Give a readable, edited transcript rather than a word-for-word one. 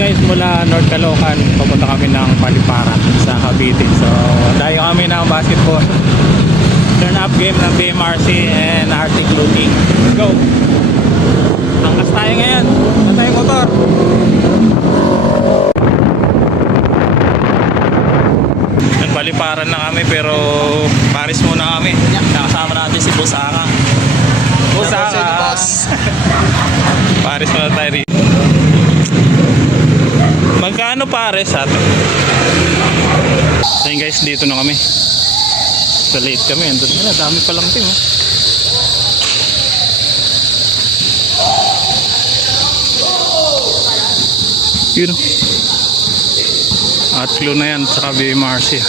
guys mula North Caloocan, papunta kami ng Paliparan sa Cavite. So dayo kami ng basketball turn up game ng BMRC and Arctic Looting. Let's go! Angkas tayo ngayon. Saan tayo motor? Paliparan na kami pero Paris muna kami. Nakasama natin si Boss Aka. Boss Aka. Paris muna tayo rin. Magkano Paris ato? So yun guys, dito na kami. So late kami. Andun na, dami palang team. Yun. At clue na yan sa BMRC.